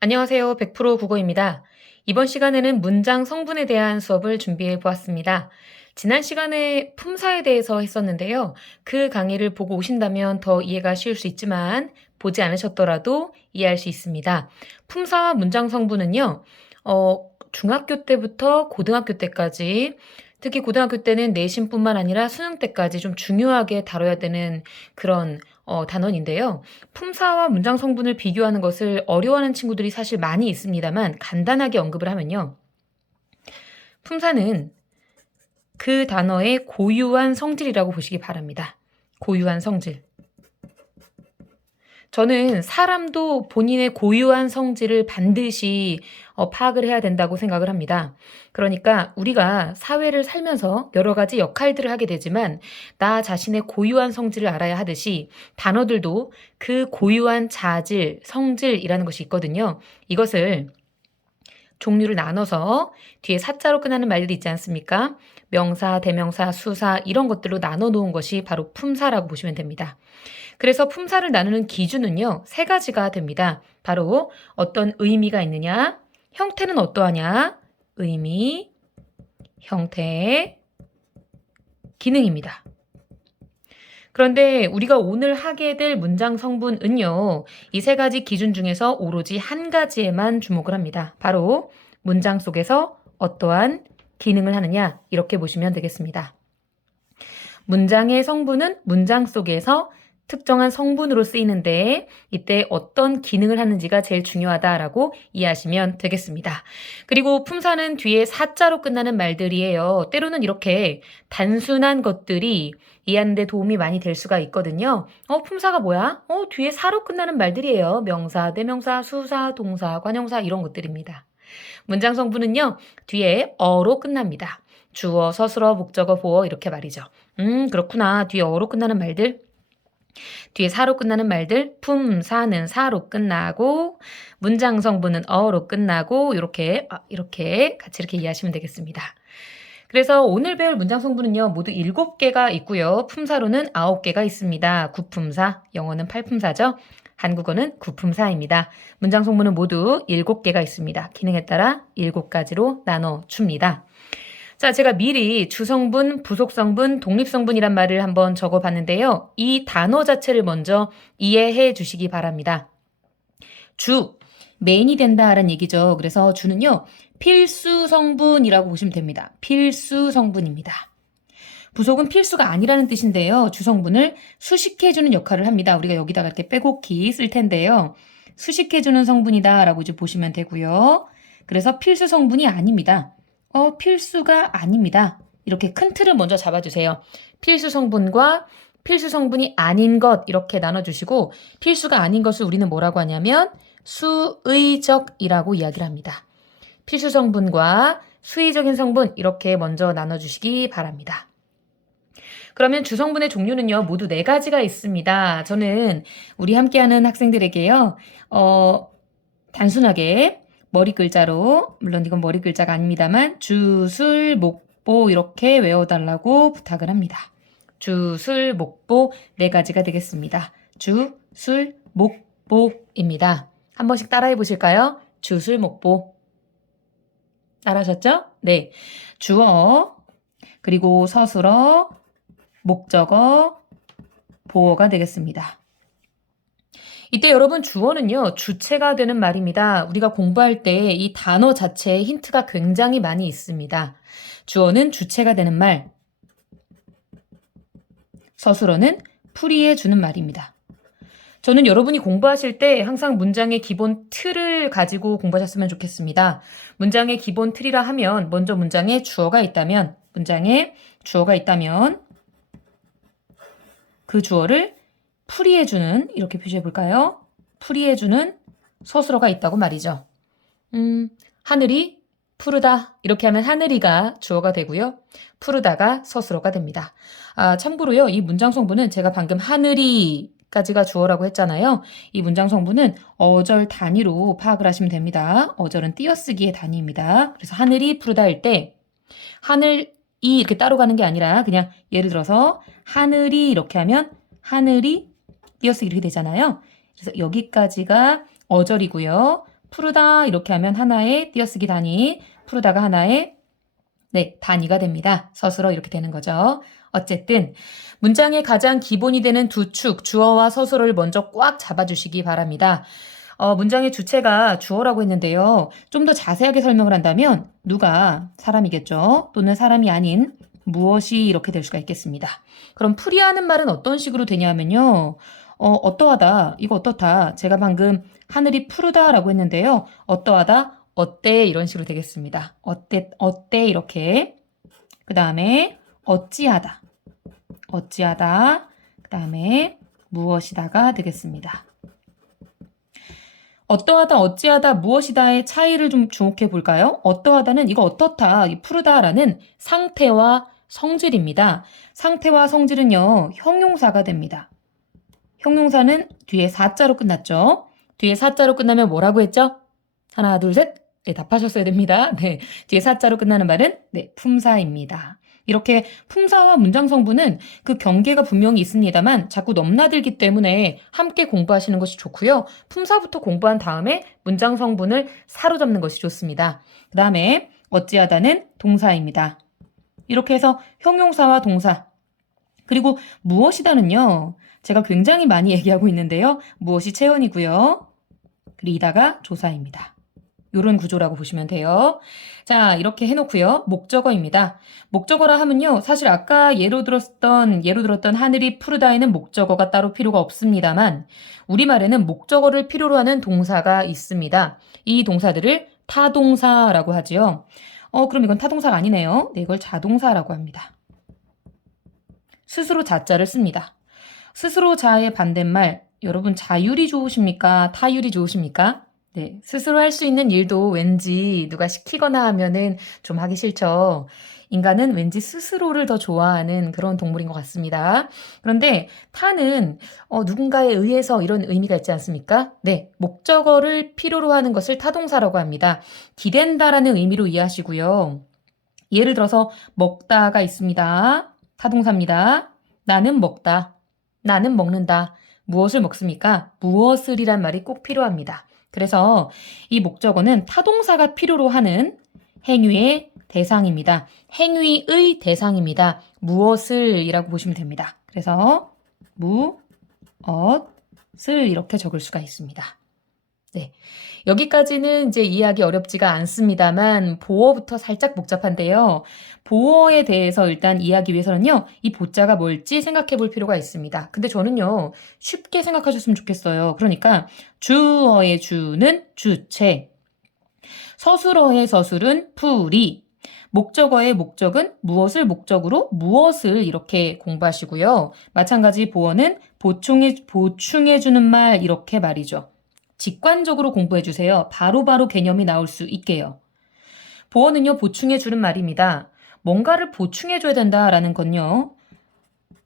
안녕하세요. 100% 국어입니다. 이번 시간에는 문장 성분에 대한 수업을 준비해 보았습니다. 지난 시간에 품사에 대해서 했었는데요. 그 강의를 보고 오신다면 더 이해가 쉬울 수 있지만 보지 않으셨더라도 이해할 수 있습니다. 품사와 문장 성분은요. 중학교 때부터 고등학교 때까지 특히 고등학교 때는 내신뿐만 아니라 수능 때까지 좀 중요하게 다뤄야 되는 그런 단원인데요. 품사와 문장 성분을 비교하는 것을 어려워하는 친구들이 사실 많이 있습니다만 간단하게 언급을 하면요. 품사는 그 단어의 고유한 성질이라고 보시기 바랍니다. 고유한 성질. 저는 사람도 본인의 고유한 성질을 반드시 파악을 해야 된다고 생각을 합니다. 그러니까 우리가 사회를 살면서 여러 가지 역할들을 하게 되지만 나 자신의 고유한 성질을 알아야 하듯이 단어들도 그 고유한 자질, 성질이라는 것이 있거든요. 이것을 종류를 나눠서 뒤에 사자로 끝나는 말들이 있지 않습니까? 명사, 대명사, 수사 이런 것들로 나눠 놓은 것이 바로 품사라고 보시면 됩니다. 그래서 품사를 나누는 기준은요, 세 가지가 됩니다. 바로 어떤 의미가 있느냐, 형태는 어떠하냐, 의미, 형태, 기능입니다. 그런데 우리가 오늘 하게 될 문장 성분은요, 이 세 가지 기준 중에서 오로지 한 가지에만 주목을 합니다. 바로 문장 속에서 어떠한 기능을 하느냐, 이렇게 보시면 되겠습니다. 문장의 성분은 문장 속에서 특정한 성분으로 쓰이는데 이때 어떤 기능을 하는지가 제일 중요하다라고 이해하시면 되겠습니다. 그리고 품사는 뒤에 사자로 끝나는 말들이에요. 때로는 이렇게 단순한 것들이 이해하는 데 도움이 많이 될 수가 있거든요. 품사가 뭐야? 뒤에 사로 끝나는 말들이에요. 명사, 대명사, 수사, 동사, 관형사 이런 것들입니다. 문장 성분은요. 뒤에 어로 끝납니다. 주어, 서술어, 목적어, 보어 이렇게 말이죠. 그렇구나. 뒤에 어로 끝나는 말들. 뒤에 사로 끝나는 말들 품사는 사로 끝나고 문장 성분은 어로 끝나고 이렇게 같이 이렇게 이해하시면 되겠습니다. 그래서 오늘 배울 문장 성분은요. 모두 7개가 있고요. 품사로는 9개가 있습니다. 구품사, 영어는 8품사죠. 한국어는 구품사입니다. 문장 성분은 모두 7개가 있습니다. 기능에 따라 7가지로 나눠줍니다. 자, 제가 미리 주성분, 부속성분, 독립성분이란 말을 한번 적어봤는데요. 이 단어 자체를 먼저 이해해 주시기 바랍니다. 주, 메인이 된다라는 얘기죠. 그래서 주는요. 필수 성분이라고 보시면 됩니다. 필수 성분입니다. 부속은 필수가 아니라는 뜻인데요. 주성분을 수식해주는 역할을 합니다. 우리가 여기다가 이렇게 빼곡히 쓸 텐데요. 수식해주는 성분이다라고 이제 보시면 되고요. 그래서 필수 성분이 아닙니다. 필수가 아닙니다. 이렇게 큰 틀을 먼저 잡아주세요. 필수 성분과 필수 성분이 아닌 것 이렇게 나눠주시고 필수가 아닌 것을 우리는 뭐라고 하냐면 수의적이라고 이야기를 합니다. 필수 성분과 수의적인 성분 이렇게 먼저 나눠주시기 바랍니다. 그러면 주성분의 종류는요. 모두 4가지가 있습니다. 저는 우리 함께하는 학생들에게요. 단순하게 머리 글자로 물론 이건 머리 글자가 아닙니다만 주술 목보 이렇게 외워달라고 부탁을 합니다. 주술 목보 4가지가 되겠습니다. 주술 목보입니다. 한 번씩 따라해 보실까요? 주술 목보 따라하셨죠? 네. 주어 그리고 서술어 목적어 보어가 되겠습니다. 이때 여러분 주어는요. 주체가 되는 말입니다. 우리가 공부할 때 이 단어 자체에 힌트가 굉장히 많이 있습니다. 주어는 주체가 되는 말, 서술어는 풀이해 주는 말입니다. 저는 여러분이 공부하실 때 항상 문장의 기본 틀을 가지고 공부하셨으면 좋겠습니다. 문장의 기본 틀이라 하면 먼저 문장에 주어가 있다면 그 주어를 풀이해주는 이렇게 표시해볼까요? 풀이해주는 서술어가 있다고 말이죠. 하늘이 푸르다 이렇게 하면 하늘이가 주어가 되고요. 푸르다가 서술어가 됩니다. 참고로요. 이 문장 성분은 제가 방금 하늘이까지가 주어라고 했잖아요. 이 문장 성분은 어절 단위로 파악을 하시면 됩니다. 어절은 띄어쓰기의 단위입니다. 그래서 하늘이 푸르다 할 때 하늘이 이렇게 따로 가는 게 아니라 그냥 예를 들어서 하늘이 이렇게 하면 하늘이 띄어쓰기 이렇게 되잖아요. 그래서 여기까지가 어절이고요. 푸르다 이렇게 하면 하나의 띄어쓰기 단위, 푸르다가 하나의 단위가 됩니다. 서술어 이렇게 되는 거죠. 어쨌든 문장의 가장 기본이 되는 두 축, 주어와 서술어를 먼저 꽉 잡아주시기 바랍니다. 문장의 주체가 주어라고 했는데요. 좀 더 자세하게 설명을 한다면 누가 사람이겠죠. 또는 사람이 아닌 무엇이 이렇게 될 수가 있겠습니다. 그럼 풀이하는 말은 어떤 식으로 되냐면요. 어떠하다, 이거 어떻다. 제가 방금 하늘이 푸르다라고 했는데요. 어떠하다, 어때 이런 식으로 되겠습니다. 어때 이렇게. 그 다음에 어찌하다. 그 다음에 무엇이다가 되겠습니다. 어떠하다, 어찌하다, 무엇이다의 차이를 좀 주목해 볼까요? 어떠하다는 이거 어떻다, 푸르다라는 상태와 성질입니다. 상태와 성질은요, 형용사가 됩니다. 형용사는 뒤에 사자로 끝났죠. 뒤에 사자로 끝나면 뭐라고 했죠? 하나, 둘, 셋. 답하셨어야 됩니다. 뒤에 사자로 끝나는 말은 품사입니다. 이렇게 품사와 문장 성분은 그 경계가 분명히 있습니다만 자꾸 넘나들기 때문에 함께 공부하시는 것이 좋고요. 품사부터 공부한 다음에 문장 성분을 사로잡는 것이 좋습니다. 그 다음에 어찌하다는 동사입니다. 이렇게 해서 형용사와 동사, 그리고 무엇이다는요. 제가 굉장히 많이 얘기하고 있는데요. 무엇이 체언이고요. 그리고 이다가 조사입니다. 이런 구조라고 보시면 돼요. 자, 이렇게 해놓고요. 목적어입니다. 목적어라 하면요. 사실 아까 예로 들었던 하늘이 푸르다에는 목적어가 따로 필요가 없습니다만 우리말에는 목적어를 필요로 하는 동사가 있습니다. 이 동사들을 타동사라고 하지요. 그럼 이건 타동사가 아니네요. 이걸 자동사라고 합니다. 스스로 자자를 씁니다. 스스로 자의 반대말, 여러분 자율이 좋으십니까? 타율이 좋으십니까? 스스로 할 수 있는 일도 왠지 누가 시키거나 하면은 좀 하기 싫죠. 인간은 왠지 스스로를 더 좋아하는 그런 동물인 것 같습니다. 그런데 타는 누군가에 의해서 이런 의미가 있지 않습니까? 목적어를 필요로 하는 것을 타동사라고 합니다. 기댄다라는 의미로 이해하시고요. 예를 들어서 먹다가 있습니다. 타동사입니다. 나는 먹다. 나는 먹는다. 무엇을 먹습니까? 무엇을이란 말이 꼭 필요합니다. 그래서 이 목적어는 타동사가 필요로 하는 행위의 대상입니다. 행위의 대상입니다. 무엇을이라고 보시면 됩니다. 그래서 무엇을 이렇게 적을 수가 있습니다. 여기까지는 이제 이해하기 어렵지가 않습니다만 보어부터 살짝 복잡한데요. 보어에 대해서 일단 이해하기 위해서는요. 이 보자가 뭘지 생각해 볼 필요가 있습니다. 근데 저는요. 쉽게 생각하셨으면 좋겠어요. 그러니까 주어의 주는 주체, 서술어의 서술은 풀이, 목적어의 목적은 무엇을 목적으로 무엇을 이렇게 공부하시고요. 마찬가지 보어는 보충해주는 말 이렇게 말이죠. 직관적으로 공부해주세요. 바로바로 개념이 나올 수 있게요. 보어는요, 보충해주는 말입니다. 뭔가를 보충해줘야 된다라는 건요,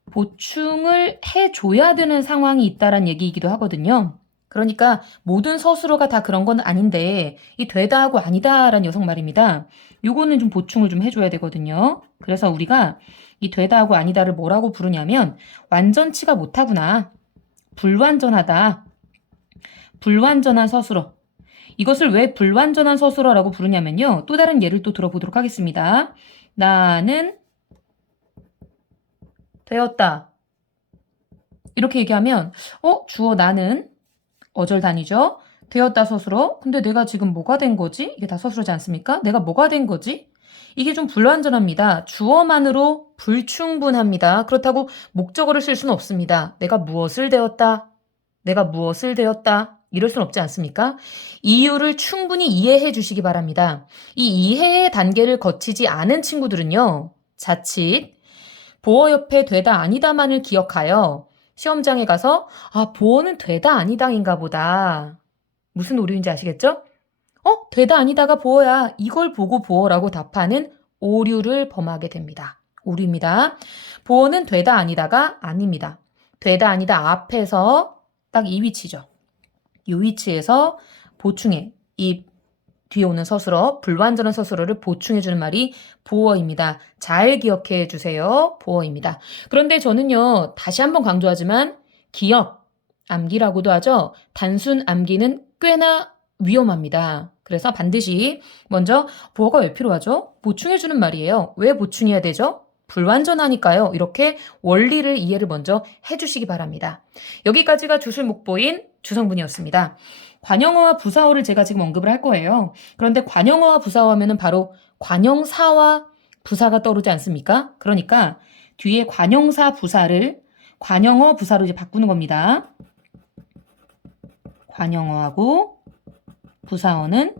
보충을 해줘야 되는 상황이 있다라는 얘기이기도 하거든요. 그러니까 모든 서술어가 다 그런 건 아닌데 이 되다 하고 아니다라는 녀석 말입니다. 요거는 좀 보충을 좀 해줘야 되거든요. 그래서 우리가 이 되다 하고 아니다를 뭐라고 부르냐면 완전치가 못하구나. 불완전하다. 불완전한 서술어. 이것을 왜 불완전한 서술어라고 부르냐면요. 또 다른 예를 또 들어보도록 하겠습니다. 나는 되었다. 이렇게 얘기하면 주어 나는 어절단위죠. 되었다 서술어. 근데 내가 지금 뭐가 된 거지? 이게 다 서술어지 않습니까? 내가 뭐가 된 거지? 이게 좀 불완전합니다. 주어만으로 불충분합니다. 그렇다고 목적어를 쓸 수는 없습니다. 내가 무엇을 되었다. 내가 무엇을 되었다. 이럴 수는 없지 않습니까? 이유를 충분히 이해해 주시기 바랍니다. 이 이해의 단계를 거치지 않은 친구들은요. 자칫 보어 옆에 되다 아니다만을 기억하여 시험장에 가서 보어는 되다 아니다인가 보다. 무슨 오류인지 아시겠죠? 되다 아니다가 보어야. 이걸 보고 보어라고 답하는 오류를 범하게 됩니다. 오류입니다. 보어는 되다 아니다가 아닙니다. 되다 아니다 앞에서 딱 이 위치죠. 이 위치에서 보충해. 이 뒤에 오는 서술어, 불완전한 서술어를 보충해주는 말이 보어입니다. 잘 기억해 주세요. 보어입니다. 그런데 저는요, 다시 한번 강조하지만 기억, 암기라고도 하죠. 단순 암기는 꽤나 위험합니다. 그래서 반드시 먼저 뭐가 왜 필요하죠? 보충해주는 말이에요. 왜 보충해야 되죠? 불완전하니까요. 이렇게 원리를 이해를 먼저 해주시기 바랍니다. 여기까지가 주술목보인 주성분이었습니다. 관형어와 부사어를 제가 지금 언급을 할 거예요. 그런데 관형어와 부사어 하면은 바로 관형사와 부사가 떠오르지 않습니까? 그러니까 뒤에 관형사 부사를 관형어 부사로 이제 바꾸는 겁니다. 관형어하고 부사어는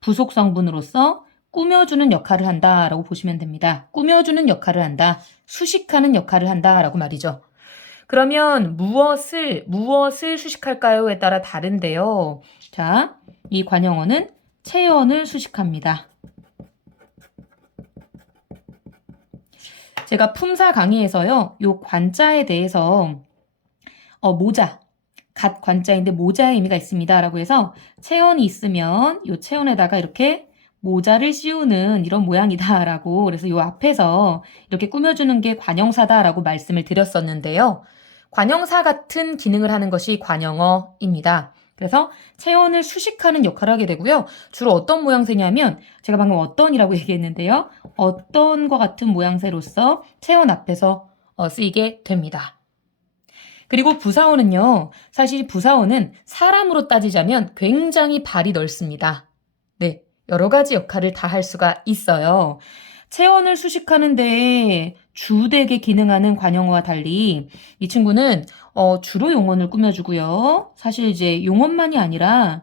부속 성분으로서 꾸며주는 역할을 한다라고 보시면 됩니다. 꾸며주는 역할을 한다, 수식하는 역할을 한다라고 말이죠. 그러면 무엇을 수식할까요에 따라 다른데요. 자, 이 관형어는 체언을 수식합니다. 제가 품사 강의에서요, 요 관자에 대해서 모자, 갓 관자인데 모자의 의미가 있습니다. 라고 해서 체언이 있으면 요 체언에다가 이렇게 모자를 씌우는 이런 모양이다 라고, 그래서 요 앞에서 이렇게 꾸며주는 게 관형사다 라고 말씀을 드렸었는데요. 관형사 같은 기능을 하는 것이 관형어입니다. 그래서 체언을 수식하는 역할을 하게 되고요. 주로 어떤 모양새냐면 제가 방금 어떤이라고 얘기했는데요. 어떤과 같은 모양새로서 체언 앞에서 쓰이게 됩니다. 그리고 부사어는요. 사실 부사어는 사람으로 따지자면 굉장히 발이 넓습니다. 네, 여러 가지 역할을 다 할 수가 있어요. 체언을 수식하는데 주되게 기능하는 관형어와 달리 이 친구는 주로 용언을 꾸며주고요. 사실 이제 용언만이 아니라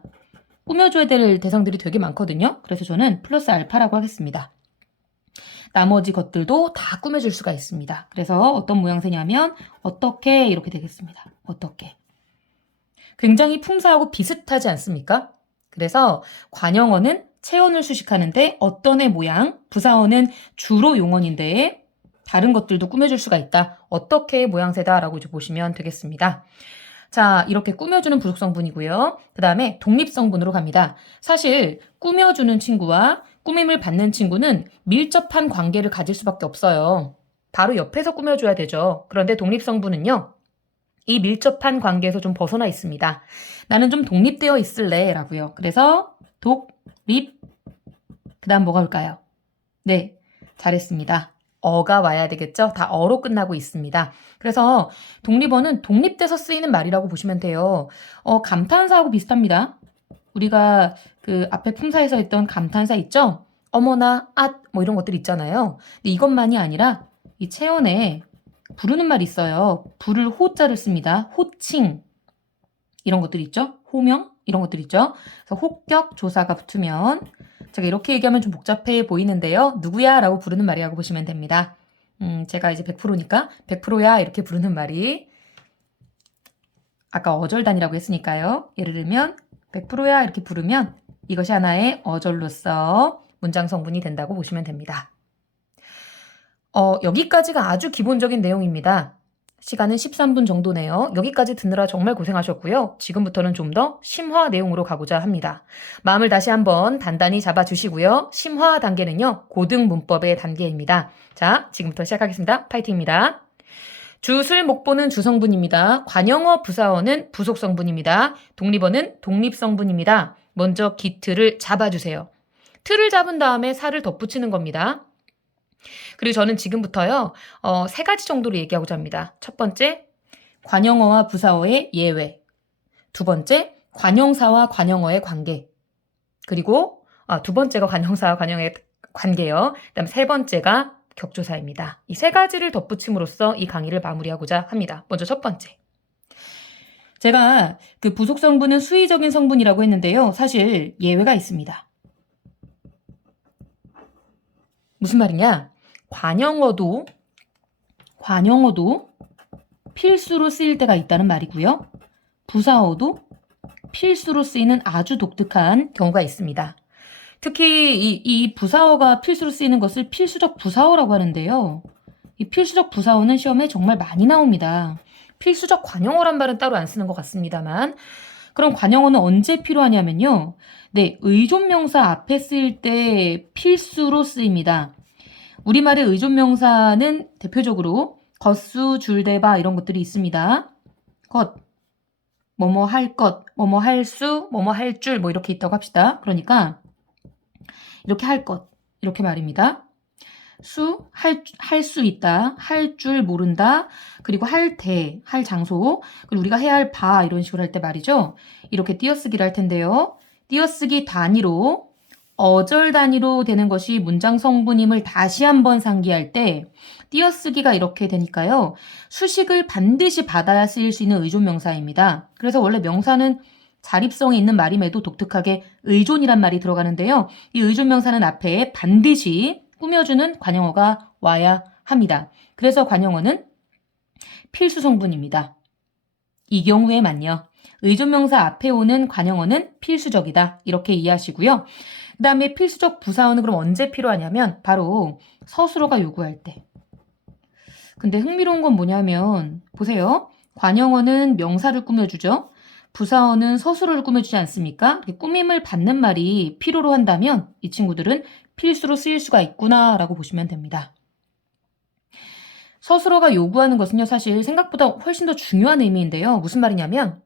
꾸며줘야 될 대상들이 되게 많거든요. 그래서 저는 플러스 알파라고 하겠습니다. 나머지 것들도 다 꾸며줄 수가 있습니다. 그래서 어떤 모양새냐면 어떻게 이렇게 되겠습니다. 어떻게. 굉장히 품사하고 비슷하지 않습니까? 그래서 관형어는 체언을 수식하는데 어떤의 모양, 부사어는 주로 용언인데 다른 것들도 꾸며줄 수가 있다. 어떻게 모양새다라고 이제 보시면 되겠습니다. 자, 이렇게 꾸며주는 부속성분이고요. 그 다음에 독립성분으로 갑니다. 사실 꾸며주는 친구와 꾸밈을 받는 친구는 밀접한 관계를 가질 수밖에 없어요. 바로 옆에서 꾸며줘야 되죠. 그런데 독립성분은요. 이 밀접한 관계에서 좀 벗어나 있습니다. 나는 좀 독립되어 있을래 라고요. 그래서 독립, 그 다음 뭐가 올까요? 네, 잘했습니다. 어가 와야 되겠죠? 다 어로 끝나고 있습니다. 그래서 독립어는 독립돼서 쓰이는 말이라고 보시면 돼요. 감탄사하고 비슷합니다. 우리가 그 앞에 품사에서 했던 감탄사 있죠? 어머나, 뭐 이런 것들 있잖아요. 근데 이것만이 아니라 이 체언에 부르는 말이 있어요. 부를 호자를 씁니다. 호칭. 이런 것들 있죠? 호명? 이런 것들 있죠? 그래서 호격, 조사가 붙으면 제가 이렇게 얘기하면 좀 복잡해 보이는데요. 누구야? 라고 부르는 말이라고 보시면 됩니다. 제가 이제 100%니까 100%야 이렇게 부르는 말이 아까 어절단이라고 했으니까요. 예를 들면 100%야 이렇게 부르면 이것이 하나의 어절로서 문장 성분이 된다고 보시면 됩니다. 여기까지가 아주 기본적인 내용입니다. 시간은 13분 정도네요. 여기까지 듣느라 정말 고생하셨고요. 지금부터는 좀 더 심화 내용으로 가고자 합니다. 마음을 다시 한번 단단히 잡아주시고요. 심화 단계는요. 고등 문법의 단계입니다. 자, 지금부터 시작하겠습니다. 파이팅입니다. 주술 목보는 주성분입니다. 관형어 부사어는 부속성분입니다. 독립어는 독립성분입니다. 먼저 기틀을 잡아주세요. 틀을 잡은 다음에 살을 덧붙이는 겁니다. 그리고 저는 지금부터요. 3가지 정도로 얘기하고자 합니다. 첫 번째, 관형어와 부사어의 예외. 두 번째, 관형사와 관형어의 관계. 그리고 두 번째가 관형사와 관형의 관계요. 그다음 세 번째가 격조사입니다. 이 3가지를 덧붙임으로써 이 강의를 마무리하고자 합니다. 먼저 첫 번째. 제가 그 부속 성분은 수의적인 성분이라고 했는데요. 사실 예외가 있습니다. 무슨 말이냐? 관형어도 필수로 쓰일 때가 있다는 말이고요. 부사어도 필수로 쓰이는 아주 독특한 경우가 있습니다. 특히 이 부사어가 필수로 쓰이는 것을 필수적 부사어라고 하는데요. 이 필수적 부사어는 시험에 정말 많이 나옵니다. 필수적 관형어란 말은 따로 안 쓰는 것 같습니다만, 그럼 관형어는 언제 필요하냐면요. 네, 의존명사 앞에 쓰일 때 필수로 쓰입니다. 우리말의 의존명사는 대표적으로 겉수, 줄대바 이런 것들이 있습니다. 겉, 뭐뭐 할 것, 뭐뭐 할 수, 뭐뭐 할 줄, 뭐 이렇게 있다고 합시다. 그러니까 이렇게 할 것, 이렇게 말입니다. 할 수 있다, 할 줄 모른다, 그리고 할 장소, 그리고 우리가 해야 할 바 이런 식으로 할 때 말이죠. 이렇게 띄어쓰기를 할 텐데요. 띄어쓰기 단위로 어절 단위로 되는 것이 문장 성분임을 다시 한번 상기할 때 띄어쓰기가 이렇게 되니까요. 수식을 반드시 받아야 쓰일 수 있는 의존명사입니다. 그래서 원래 명사는 자립성이 있는 말임에도 독특하게 의존이란 말이 들어가는데요. 이 의존명사는 앞에 반드시 꾸며주는 관용어가 와야 합니다. 그래서 관용어는 필수 성분입니다. 이 경우에만요. 의존명사 앞에 오는 관용어는 필수적이다. 이렇게 이해하시고요. 그 다음에 필수적 부사어는 그럼 언제 필요하냐면 바로 서술어가 요구할 때. 근데 흥미로운 건 뭐냐면 보세요. 관용어는 명사를 꾸며주죠. 부사어는 서술어를 꾸며주지 않습니까? 꾸밈을 받는 말이 필요로 한다면 이 친구들은 필수로 쓰일 수가 있구나라고 보시면 됩니다. 서술어가 요구하는 것은요. 사실 생각보다 훨씬 더 중요한 의미인데요. 무슨 말이냐면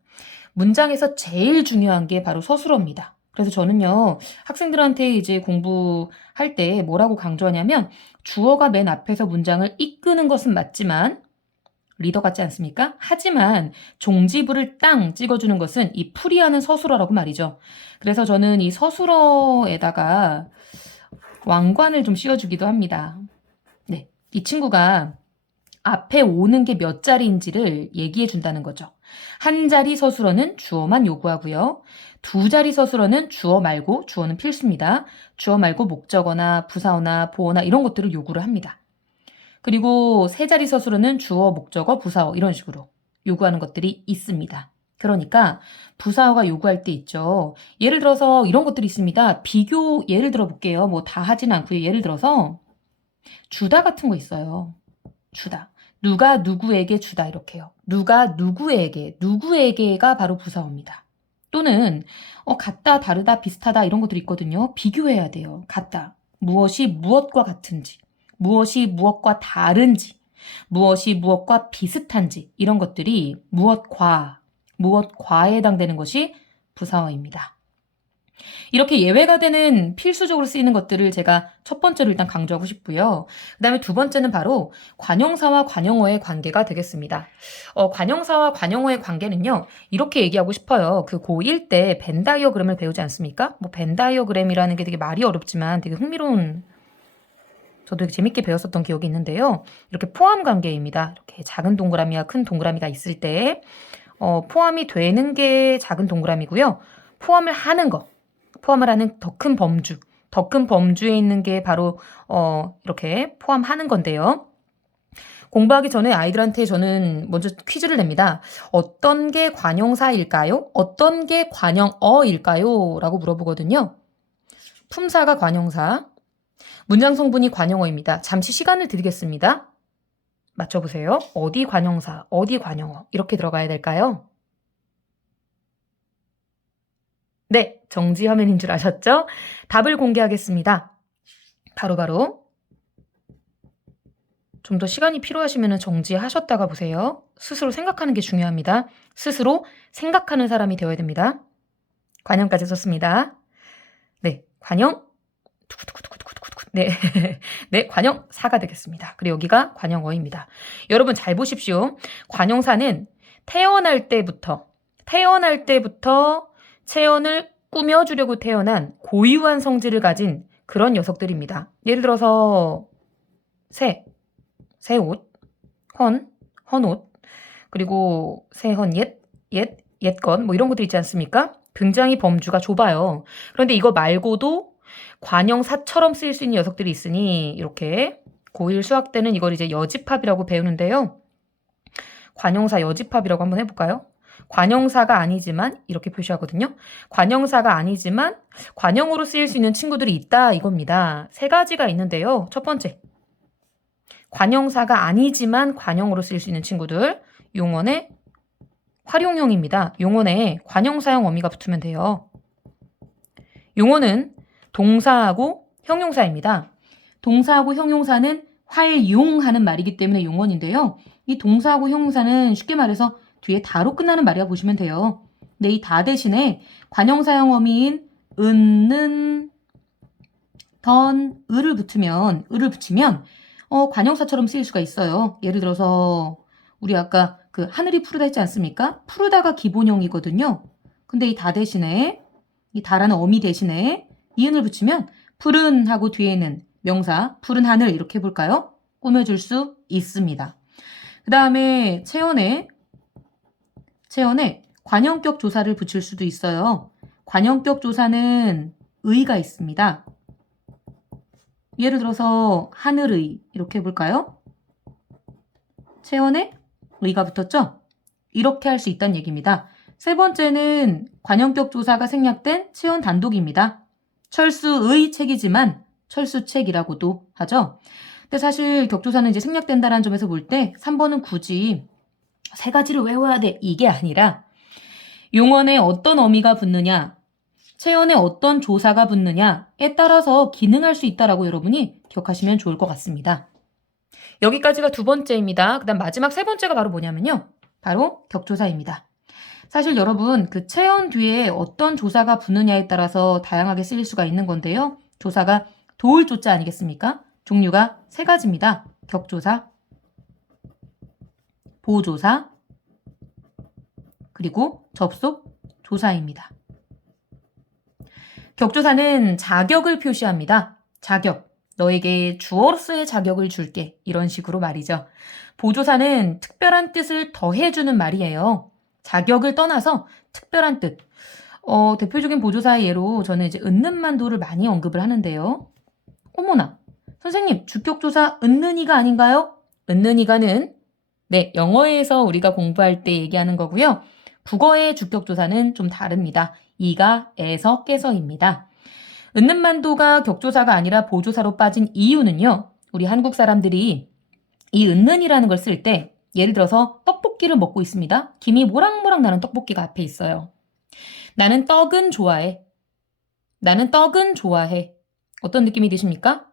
문장에서 제일 중요한 게 바로 서술어입니다. 그래서 저는요. 학생들한테 이제 공부할 때 뭐라고 강조하냐면 주어가 맨 앞에서 문장을 이끄는 것은 맞지만 리더 같지 않습니까? 하지만 종지부를 땅 찍어주는 것은 이 풀이하는 서술어라고 말이죠. 그래서 저는 이 서술어에다가 왕관을 좀 씌워주기도 합니다. 네, 이 친구가 앞에 오는 게 몇 자리인지를 얘기해 준다는 거죠. 한 자리 서술어는 주어만 요구하고요. 두 자리 서술어는 주어 말고 주어는 필수입니다. 주어 말고 목적어나 부사어나 보어나 이런 것들을 요구를 합니다. 그리고 세 자리 서술어는 주어, 목적어, 부사어 이런 식으로 요구하는 것들이 있습니다. 그러니까 부사어가 요구할 때 있죠. 예를 들어서 이런 것들이 있습니다. 비교 예를 들어 볼게요. 뭐 다 하진 않고요. 예를 들어서 주다 같은 거 있어요. 주다. 누가 누구에게 주다 이렇게요. 누가 누구에게가 바로 부사어입니다. 또는 같다, 다르다, 비슷하다 이런 것들이 있거든요. 비교해야 돼요. 같다. 무엇이 무엇과 같은지, 무엇이 무엇과 다른지, 무엇이 무엇과 비슷한지 이런 것들이 무엇과에 해당되는 것이 부사어입니다. 이렇게 예외가 되는 필수적으로 쓰이는 것들을 제가 첫 번째로 일단 강조하고 싶고요. 그 다음에 두 번째는 바로 관용사와 관용어의 관계가 되겠습니다. 관용사와 관용어의 관계는요. 이렇게 얘기하고 싶어요. 그 고1 때 벤 다이어그램을 배우지 않습니까? 뭐 벤 다이어그램이라는 게 되게 말이 어렵지만 되게 흥미로운 저도 되게 재밌게 배웠었던 기억이 있는데요. 이렇게 포함 관계입니다. 이렇게 작은 동그라미와 큰 동그라미가 있을 때 포함이 되는 게 작은 동그라미고요. 포함을 하는 더 큰 범주에 있는 게 바로 이렇게 포함하는 건데요. 공부하기 전에 아이들한테 저는 먼저 퀴즈를 냅니다. 어떤 게 관용사일까요? 어떤 게 관용어일까요? 라고 물어보거든요. 품사가 관용사, 문장 성분이 관용어입니다. 잠시 시간을 드리겠습니다. 맞춰보세요. 어디 관용사, 어디 관용어 이렇게 들어가야 될까요? 네, 정지 화면인 줄 아셨죠? 답을 공개하겠습니다. 바로바로 좀 더 시간이 필요하시면 정지하셨다가 보세요. 스스로 생각하는 게 중요합니다. 스스로 생각하는 사람이 되어야 됩니다. 관용까지 썼습니다. 네, 관용 두구두구두구두구두구 네, 네, 관용사가 되겠습니다. 그리고 여기가 관용어입니다. 여러분 잘 보십시오. 관용사는 태어날 때부터 체언을 꾸며주려고 태어난 고유한 성질을 가진 그런 녀석들입니다. 예를 들어서 새옷, 헌옷, 그리고 새헌 옛것 뭐 이런 것들 있지 않습니까? 굉장히 범주가 좁아요. 그런데 이거 말고도 관용사처럼 쓰일 수 있는 녀석들이 있으니 이렇게 고1 수학 때는 이걸 이제 여집합이라고 배우는데요. 관용사 여집합이라고 한번 해볼까요? 관용사가 아니지만 이렇게 표시하거든요. 관용사가 아니지만 관용어로 쓰일 수 있는 친구들이 있다 이겁니다. 세 가지가 있는데요. 첫 번째, 관용사가 아니지만 관용어로 쓰일 수 있는 친구들, 용언의 활용형입니다. 용언에 관용사형 어미가 붙으면 돼요. 용언은 동사하고 형용사입니다. 동사하고 형용사는 활용하는 말이기 때문에 용언인데요. 이 동사하고 형용사는 쉽게 말해서 뒤에 다로 끝나는 말이라고 보시면 돼요. 근데 이 다 대신에 관형사형 어미인 은는 던 을을 붙이면 관형사처럼 쓰일 수가 있어요. 예를 들어서 우리 아까 그 하늘이 푸르다 했지 않습니까? 푸르다가 기본형이거든요. 근데 이 다 대신에 이 다라는 어미 대신에 이은을 붙이면 푸른 하고 뒤에는 명사 푸른 하늘 이렇게 해볼까요? 꾸며줄 수 있습니다. 그 다음에 체언에 관형격 조사를 붙일 수도 있어요. 관형격 조사는 의가 있습니다. 예를 들어서 하늘의 이렇게 해볼까요? 체언에 의가 붙었죠? 이렇게 할 수 있다는 얘기입니다. 세 번째는 관형격 조사가 생략된 체언 단독입니다. 철수의 책이지만 철수책이라고도 하죠. 근데 사실 격조사는 이제 생략된다라는 점에서 볼 때 3번은 굳이 세 가지를 외워야 돼 이게 아니라 용언에 어떤 어미가 붙느냐, 체언에 어떤 조사가 붙느냐에 따라서 기능할 수 있다라고 여러분이 기억하시면 좋을 것 같습니다. 여기까지가 두 번째입니다. 그 다음 마지막 세 번째가 바로 뭐냐면요. 바로 격조사입니다. 사실 여러분 그 체언 뒤에 어떤 조사가 붙느냐에 따라서 다양하게 쓰일 수가 있는 건데요. 조사가 도울 조자 아니겠습니까? 종류가 세 가지입니다. 격조사, 보조사, 그리고 접속조사입니다. 격조사는 자격을 표시합니다. 자격, 너에게 주어로서의 자격을 줄게 이런 식으로 말이죠. 보조사는 특별한 뜻을 더해주는 말이에요. 자격을 떠나서 특별한 뜻. 대표적인 보조사의 예로 저는 이제 은는만도를 많이 언급을 하는데요. 어머나, 선생님 주격조사 은는이가 아닌가요? 은는이가는 네, 영어에서 우리가 공부할 때 얘기하는 거고요. 국어의 주격조사는 좀 다릅니다. 이가, 에서, 깨서입니다. 은는만도가 격조사가 아니라 보조사로 빠진 이유는요. 우리 한국 사람들이 이 은는이라는 걸 쓸 때 예를 들어서 떡볶이를 먹고 있습니다. 김이 모락모락 나는 떡볶이가 앞에 있어요. 나는 떡은 좋아해. 나는 떡은 좋아해. 어떤 느낌이 드십니까?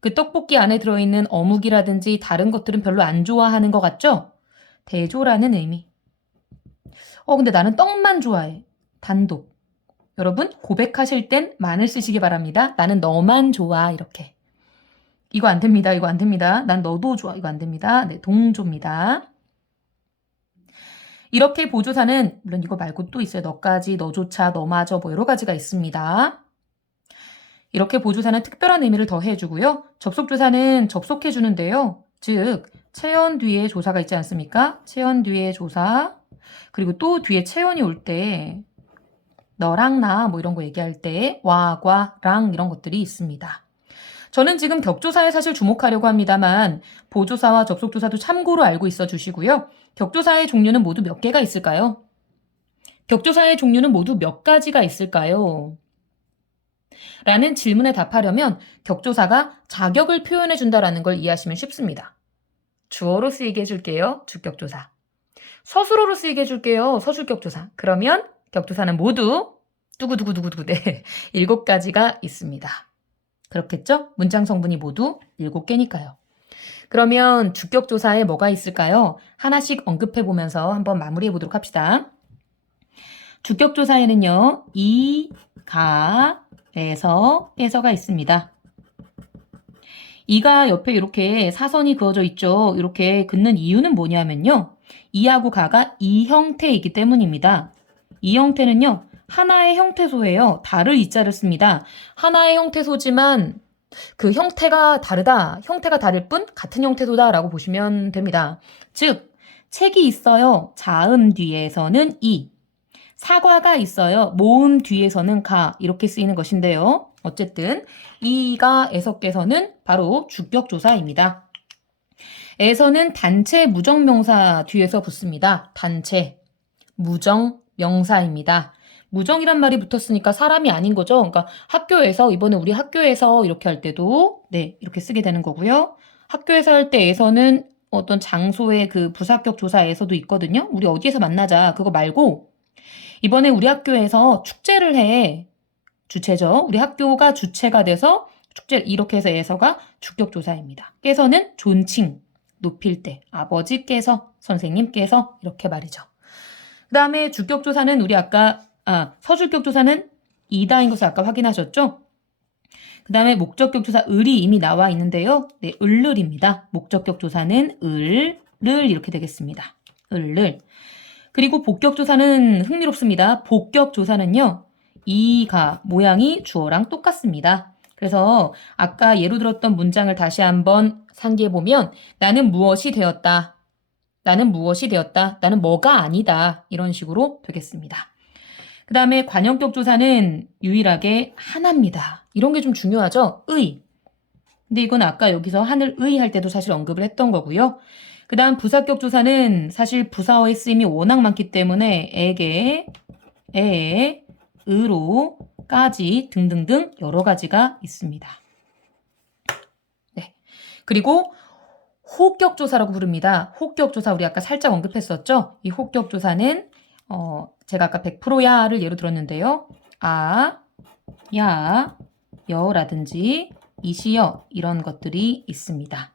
그 떡볶이 안에 들어있는 어묵이라든지 다른 것들은 별로 안 좋아하는 것 같죠? 대조라는 의미. 근데 나는 떡만 좋아해. 단독. 여러분 고백하실 땐 만을 쓰시기 바랍니다. 나는 너만 좋아 이렇게. 이거 안 됩니다. 이거 안 됩니다. 난 너도 좋아. 이거 안 됩니다. 네, 동조입니다. 이렇게 보조사는 물론 이거 말고 또 있어요. 너까지, 너조차, 너마저 뭐 여러 가지가 있습니다. 이렇게 보조사는 특별한 의미를 더해주고요. 접속조사는 접속해주는데요. 즉 체언 뒤에 조사가 있지 않습니까? 체언 뒤에 조사 그리고 또 뒤에 체언이 올 때 너랑 나 뭐 이런 거 얘기할 때 와, 과, 랑 이런 것들이 있습니다. 저는 지금 격조사에 사실 주목하려고 합니다만 보조사와 접속조사도 참고로 알고 있어 주시고요. 격조사의 종류는 모두 몇 개가 있을까요? 격조사의 종류는 모두 몇 가지가 있을까요? 라는 질문에 답하려면 격조사가 자격을 표현해 준다라는 걸 이해하시면 쉽습니다. 주어로 쓰이게 해줄게요. 주격조사. 서술어로 쓰이게 해줄게요. 서술격조사. 그러면 격조사는 모두 두구두구두구두구 네 7가지가 있습니다. 그렇겠죠? 문장 성분이 모두 7개니까요. 그러면 주격조사에 뭐가 있을까요? 하나씩 언급해 보면서 한번 마무리해 보도록 합시다. 주격조사에는요. 이, 가, 에서, 에서가 있습니다. 이가 옆에 이렇게 사선이 그어져 있죠. 이렇게 긋는 이유는 뭐냐면요. 이하고 가가 이 형태이기 때문입니다. 이 형태는요. 하나의 형태소예요. 다를 이자를 씁니다. 하나의 형태소지만 그 형태가 다르다. 형태가 다를 뿐 같은 형태소다라고 보시면 됩니다. 즉 책이 있어요. 자음 뒤에서는 이. 사과가 있어요. 모음 뒤에서는 가. 이렇게 쓰이는 것인데요. 어쨌든 이가 에서께서는 바로 주격조사입니다. 에서는 단체 무정명사 뒤에서 붙습니다. 단체 무정명사입니다. 무정이란 말이 붙었으니까 사람이 아닌 거죠. 그러니까 학교에서 이번에 우리 학교에서 이렇게 할 때도 네 이렇게 쓰게 되는 거고요. 학교에서 할 때 에서는 어떤 장소의 그 부사격 조사에서도 있거든요. 우리 어디에서 만나자 그거 말고 이번에 우리 학교에서 축제를 해. 주체죠. 우리 학교가 주체가 돼서 축제 이렇게 해서 에서가 주격조사입니다. 깨서는 존칭 높일 때 아버지께서 선생님께서 이렇게 말이죠. 그 다음에 주격조사는 우리 아까 서술격조사는 이다인 것을 아까 확인하셨죠? 그 다음에 목적격조사 을이 이미 나와 있는데요. 네, 을을입니다. 목적격조사는 을을 이렇게 되겠습니다. 을을. 그리고 복격조사는 흥미롭습니다. 복격조사는요. 이가 모양이 주어랑 똑같습니다. 그래서 아까 예로 들었던 문장을 다시 한번 상기해 보면 나는 무엇이 되었다. 나는 무엇이 되었다. 나는 뭐가 아니다. 이런 식으로 되겠습니다. 그 다음에 관형격 조사는 유일하게 하나입니다. 이런 게 좀 중요하죠? 의. 근데 이건 아까 여기서 하늘의 할 때도 사실 언급을 했던 거고요. 그 다음 부사격 조사는 사실 부사어의 쓰임이 워낙 많기 때문에 에게, 에, 으로까지 등등등 여러 가지가 있습니다. 네. 그리고 호격조사라고 부릅니다. 호격조사 우리 아까 살짝 언급했었죠? 이 호격조사는 제가 아까 100%야를 예로 들었는데요. 아, 야, 여라든지 이시여 이런 것들이 있습니다.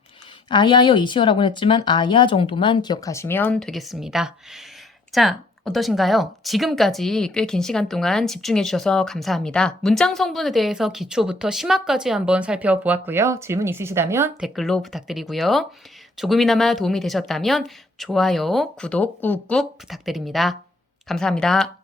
아야여 이시여라고 했지만 아야 정도만 기억하시면 되겠습니다. 자, 어떠신가요? 지금까지 꽤 긴 시간 동안 집중해 주셔서 감사합니다. 문장 성분에 대해서 기초부터 심화까지 한번 살펴보았고요. 질문 있으시다면 댓글로 부탁드리고요. 조금이나마 도움이 되셨다면 좋아요, 구독 꾹꾹 부탁드립니다. 감사합니다.